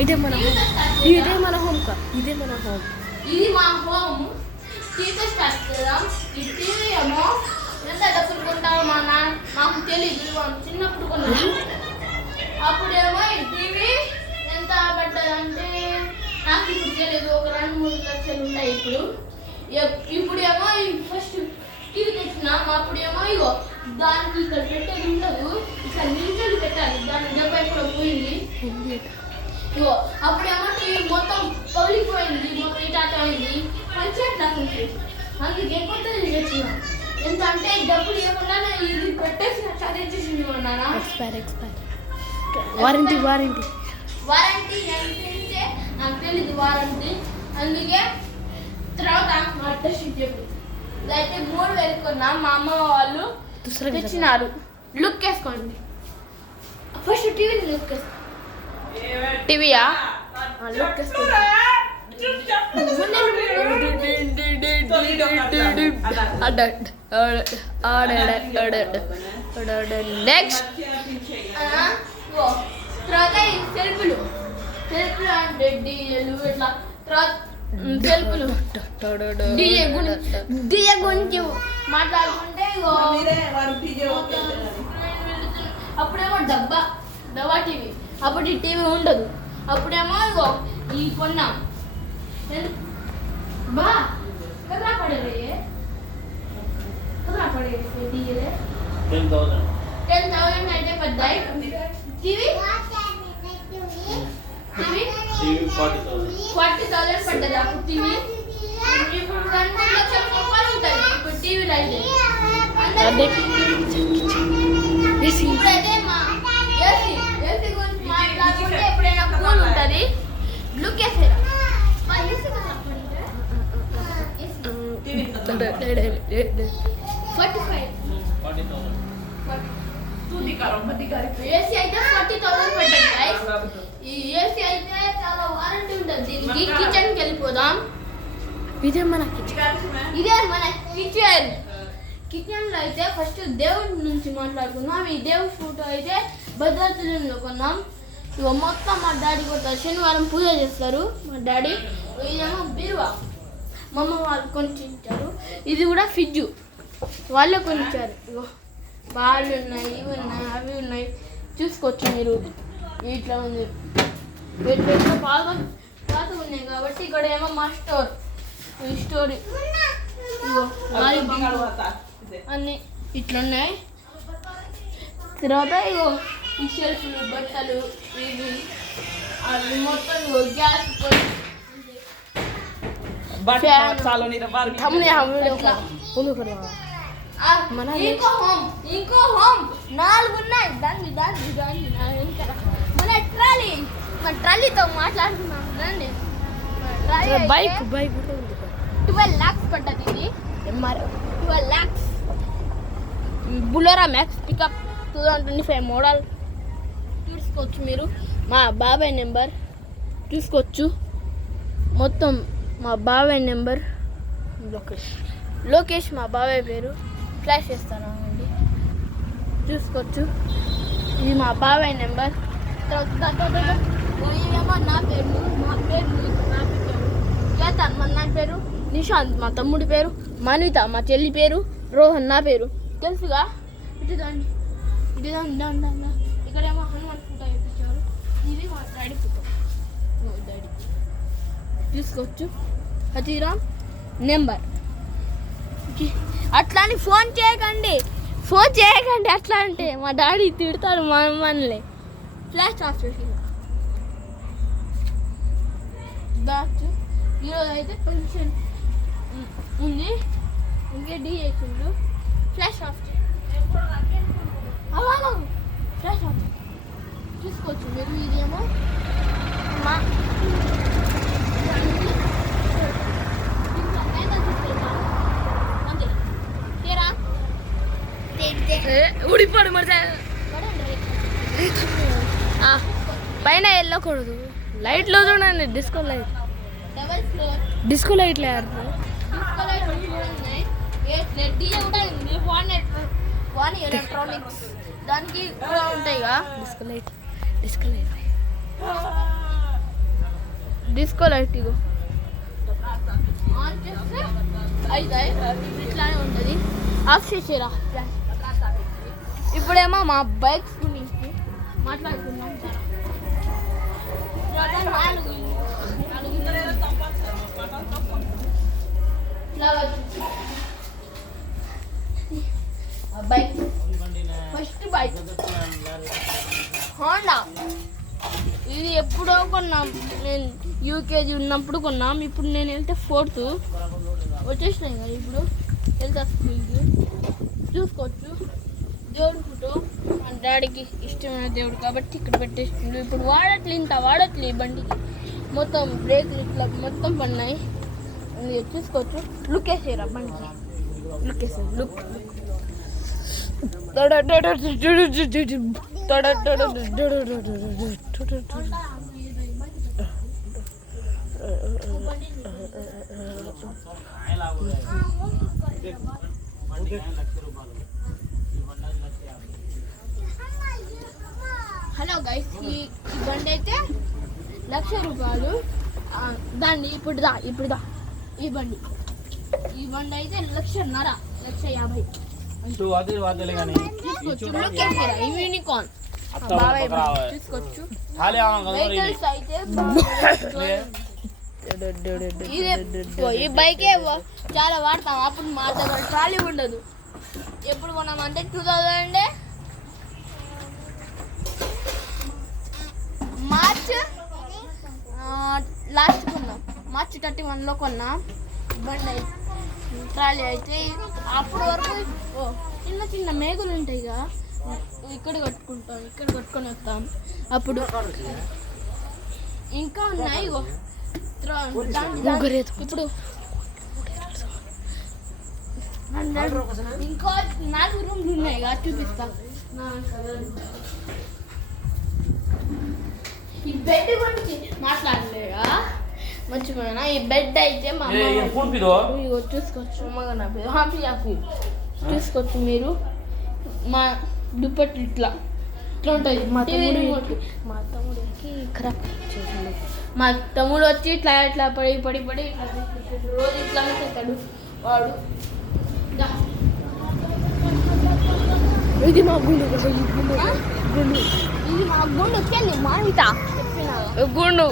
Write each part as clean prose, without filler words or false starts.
ఇదే మన హోమ్ ఇది మా హోమ్. టీవీ స్టార్ట్ చేద్దాం. ఈ టీవీ ఏమో ఎంత డబ్బులు కొంటామో మాకు తెలియదు. చిన్నప్పుడు కొన్నాం. అప్పుడేమో ఈ టీవీ ఎంత పడ్డదంటే నాకు ఇప్పుడు తెలియదు. ఒక 2-3 లక్షలు ఉంటాయి ఇప్పుడు. ఇప్పుడేమో ఫస్ట్ టీవీ తెచ్చినాం. అప్పుడేమో ఇగో దానికి ఇక్కడ పెట్టేది ఉండదు, ఇక్కడ నిల్చొని పెట్టాలి. దాని డబ్బా కూడా పోయింది. ఇగో అప్పుడేమో టీవీ మొత్తం పగిలిపోయింది, మొత్తం ఇటాట అయింది. మంచిగా నాకు ఉంటుంది. అందుకే కొత్తది తెచ్చినాం. ఎంత అంటే డబ్బులు ఇవ్వకుండా ఇది పెట్టేసి సరే చేసింది నాన్న. వారంటీ ఎంతే నాకు తెలియదు వారంటీ. అందుకే తర్వాత అడ్రస్ చెప్పు. అయితే 3000 కొన్నాం. మా అమ్మ వాళ్ళు తెచ్చినారు. లుక్ వేసుకోండి ఫస్ట్. టీవీని లుక్ వేసుకో. టీవీయా లుక్ వేసుకోండి. నెక్స్ట్ తర్వాత సెల్ఫ్లు అంటే డీజేలు ఇట్లా. తర్వాత సెల్ఫ్లు డీజే గురించి మాట్లాడుకుంటే అప్పుడేమో డబ్బా టీవీ. అప్పుడు ఈ టీవీ ఉండదు. అప్పుడేమో ఇగో ఈ కొన్నాం. బా కదరా పడేది డీజే 10,000 అయితే పడ్డాయి. టీవీ 40,000 పడ్డది అప్పుడు టీవీ. ఇప్పుడు 2 లక్షల రూపాయలు ఉంటుంది ఇప్పుడు టీవీలో అయితే. ఇప్పుడైతే మా ఏసీ గురించి మాట్లాడుకుంటే ఎప్పుడైనా కూల్ ఉంటుంది. లుక్ వేసేరా మా ఏసీ కదా. 45 ఏసీ అయితే 40,000 పడ్డాయి. ఈ ఏసీ అయితే చాలా వారంటీ ఉంటుంది దీనికి. కిచెన్కి వెళ్ళిపోదాం. ఇదే మన కిచెన్. కిచెన్లో అయితే ఫస్ట్ దేవుడి నుంచి మాట్లాడుకున్నాం. ఈ దేవుడి ఫోటో అయితే భద్రాచలంలో కొన్నాం. ఇక మొత్తం మా డాడీ కొడతారు. శనివారం పూజ చేస్తారు మా డాడీ. ఇదేమో బీరువా మా అమ్మ వాళ్ళు కొనిచ్చారు. ఇది కూడా ఫ్రిడ్జ్ వాళ్ళే కొనిచ్చారు. ఇగో బాళ్ళు ఉన్నాయి, ఇవి ఉన్నాయి, అవి ఉన్నాయి. చూసుకోవచ్చు మీరు. ఇట్లా ఉంది. వీటిలో బాగా ఉన్నాయి కాబట్టి ఇక్కడ ఏమో మా స్టోర్. ఈ స్టోర్ ఇగో అన్నీ ఇట్లున్నాయి. తర్వాత ఇగో ఈ షెల్ఫ్లు, బట్టలు, ఇవి అవి మొత్తం ఇగో గ్యాస్ ఇంకో హోమ్ 4 ఉన్నాయి. దాన్ని మన ట్రాలీతో మాట్లాడుతున్నాం. రండి. బైక్ 12 lakhs పడ్డది ఇది. 12 lakhs. Bolero Max pickup 2025 model. చూసుకోవచ్చు మీరు. మా బాబాయ్ నెంబర్ చూసుకోవచ్చు. మొత్తం మా బాబాయ్ నెంబర్ లోకేష్ మా బాబాయ్ పేరు. ఫ్లాష్ చేస్తాను అండి, చూసుకోవచ్చు. ఇది మా బాబాయ్ నెంబర్. ఏమో నా పేరు కేతన్ మా నా పేరు, నిశాంత్ మా తమ్ముడి పేరు, మన్విత మా చెల్లి పేరు, రోహన్ నా పేరు. తెలుసుగా. ఇటుదండి ఇక్కడేమో హనుమాన్ ఫోటో వేయించారు. ఇది మా డాడీ ఫోటో. డాడీ చూసుకోవచ్చు. హతీరామ్ నెంబర్. అట్లా అని ఫోన్ చేయకండి అట్లా అంటే మా డాడీ తిడతాడు మనల్ని. ఫ్లాష్ ఆఫ్ చేసి దాచు. ఈరోజు అయితే ఫంక్షన్ ఉంది. ఇంకే డీ చేసిండు. ఫ్లాష్ ఆఫ్ ఫ్లాష్ ఆఫ్ చూసుకోవచ్చు మీరు. ఇదేమో మా ఊడిపోడు మరి. పైన వెళ్ళకూడదు. లైట్లో చూడండి. డిస్కో లైట్ లేదు. వాన్ డిస్కో లైట్ ఇగో ఆన్ చేస్తే అయితే ఇట్లానే ఉంటుంది. ఆఫ్ చేసేరా. ఇప్పుడేమో మా బైక్స్ గురించి మాట్లాడుకుందాం. Bike first bike Honda. ఇది ఎప్పుడో కొన్నాం, నేను యూకేజీ ఉన్నప్పుడు కొన్నాం. ఇప్పుడు నేను వెళ్తే 4th వచ్చేసినాయి కదా. ఇప్పుడు వెళ్తా స్కూల్కి. చూసుకోవచ్చు దేవుడి ఫోటో, మా డాడీకి ఇష్టమైన దేవుడు కాబట్టి ఇక్కడ పెట్టేసిండు. ఇప్పుడు వాడట్లే ఈ బండికి. మొత్తం బ్రేక్లు ఇట్లా మొత్తం పడినాయి. చూసుకోవచ్చు. లుక్ వేసేరా బండికి. లుక్ వేసారు. లుక్ హలో గైస్, ఈ బండి అయితే 1,00,000 రూపాయలు. దాన్ని ఇప్పుడు దా ఈ బండి అయితే 1,50,000, 1,50,000. యూనికార్న్ తీసుకోవచ్చు. వెహికల్స్ అయితే ఈ బైకే చాలా వాడతాం. అప్పుడు మా దగ్గర ట్రాలీ ఉండదు. ఎప్పుడు కొన్నామంటే 2000 మార్చ్ లాస్ట్ కొన్నాం. మార్చ్ 31లో కొన్నాం బండి. ట్రాలీ అయితే అప్పటి వరకు చిన్న చిన్న మేఘలు ఉంటాయి కదా, ఇక్కడ కట్టుకొని వస్తాం. అప్పుడు ఇంకా ఉన్నాయి. ఇప్పుడు ఇంకా 4 రూమ్లు ఉన్నాయి కదా, చూపిస్తాం. ఈ బెడ్ గురించి మాట్లాడలేదా, మర్చిపోయినా. ఈ బెడ్ అయితే మా చూసుకోవచ్చు. చూసుకోవచ్చు మీరు. మా దుప్పట్లు ఇట్లా ఉంటుంది. మా తమ్ముడు వచ్చి ఇట్లా పడి ఇట్లా రోజు ఇట్లానే చేస్తాడు వాడు. ఇది మా గుండు. ఇది మా గుండు వచ్చేది. మా ఇంట గుండు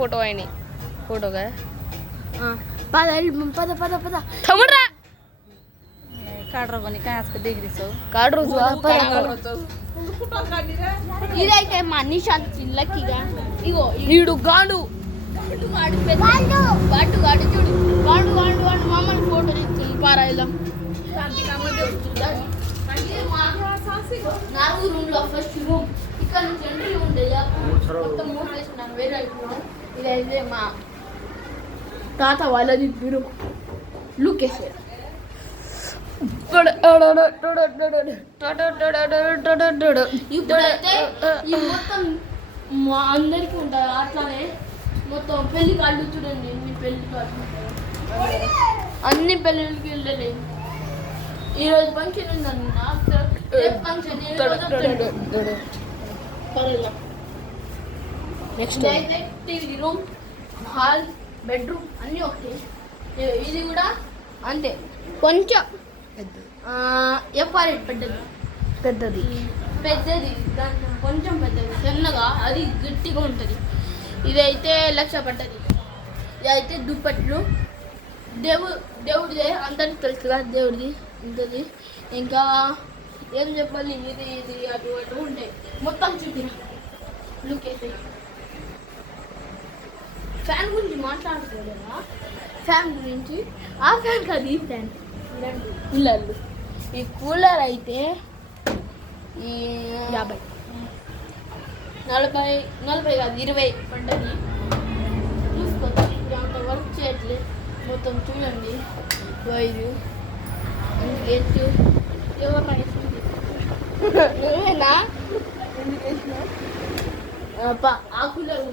ఫోటో అయినాయి. ఫోటో కదా. పద తమ్ముడ్రా ఇదైతే మా నిశాంత్ లక్కీగా. ఇగో ఈడు గాడు చూడు. గాడు మామూలు ఫోటో తీస్తుంది. పారాయిలో 4 రూమ్లో ఫస్ట్ రూమ్. ఇక్కడ నుంచి ఎంట్రీ ఉండేది. మొత్తం 3 వేసుకున్నాను. వేరే ఇదైతే మా తాత వాళ్ళది రూమ్. లుక్ వేసారు. ఇప్పుడైతే ఈ మొత్తం మా అందరికీ ఉంటుంది. అట్లానే మొత్తం పెళ్లి కార్డు చూడండి. ఎన్ని పెళ్లి కార్డు, అన్ని పెళ్ళిళ్ళకి వెళ్ళలేదు. ఈరోజు ఫంక్షన్ ఉందన్న. ఫంక్షన్ నెక్స్ట్ అయితే టీవీ రూమ్, హాల్, బెడ్రూమ్ అన్నీ ఒకటి. ఇది కూడా అంతే, కొంచెం ఎఫ్ఆర్ఎట్ పెద్దది దాంట్లో కొంచెం పెద్దది, చిన్నగా, అది గట్టిగా ఉంటుంది. ఇదైతే 1,00,000 పడ్డది. ఇదైతే దుప్పట్లు. దేవుడిదే అందరికి తెలుసు కదా, దేవుడిది ఉంటుంది. ఇంకా ఏం చెప్పాలి, ఇది అటు ఉంటాయి. మొత్తం చూపిన లుక్ అయితే. ఫ్యాన్ గురించి మాట్లాడుకోలేదా? ఫ్యాన్ గురించి ఆ ఫ్యాన్ కాదు, ఈ ఫ్యాన్. కూలర్లు. ఈ కూలర్ అయితే ఈ 40 కాదు 20 పడ్డది. చూసుకోవచ్చు. ఇప్పుడు అంత వర్క్ చేయట్లేదు. మొత్తం చూడండి. వైరు ఎత్తు ఎవరు వేసింది? నువ్వేనా? ఎందుకు వేసినా? ఆ కూలర్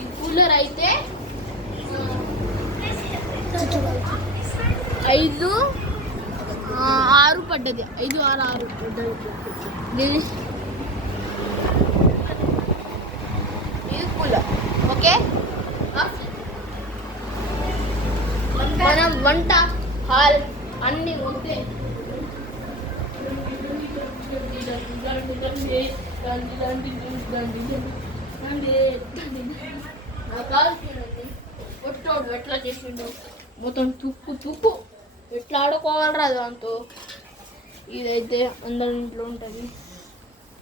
ఈ కూలర్ అయితే 5-6 పడ్డది 5, 6, 6 పడ్డది. దీని ఇది కూలర్. ఓకే, మనం వంట హాల్ అన్ని ఉంటే పొట్టోడు ఎట్లా చేసిండు, మొత్తం తుప్పు ఎట్లా ఆడుకోవాలరా దాంతో. ఇదైతే అందరి ఇంట్లో ఉంటుంది,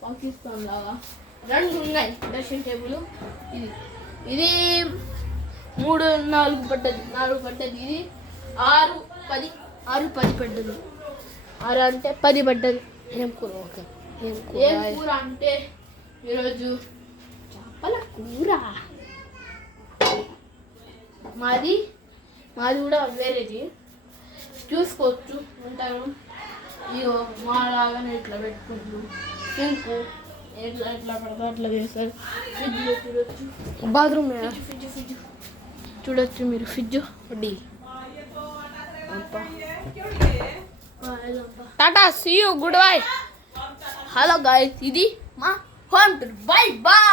పాకిస్తాన్ లాగా. 2 ఉన్నాయి డ్రెస్సింగ్ టేబుల్. ఇది 3, 4 పడ్డది. ఇది 6, 10 పడ్డది. 6 అంటే 10 పడ్డది. ఏం కూర? ఓకే, ఏం కూర అంటే ఈరోజు చేపల కూర. మాది కూడా వేరేది, చూసుకోవచ్చు. ఉంటాను ఇగో మా లాగానే ఇట్లా పెట్టుకుంటూ సింకు ఎట్లా పెడతా అట్లా చేస్తారు. ఫ్రిడ్జ్లో చూడొచ్చు, బాత్రూమ్ ఫ్రిడ్జ్ చూడొచ్చు మీరు. Fridge tata, see you, good bye. Hello guys, ఇది మా హోమ్ టూర్. Bye bye.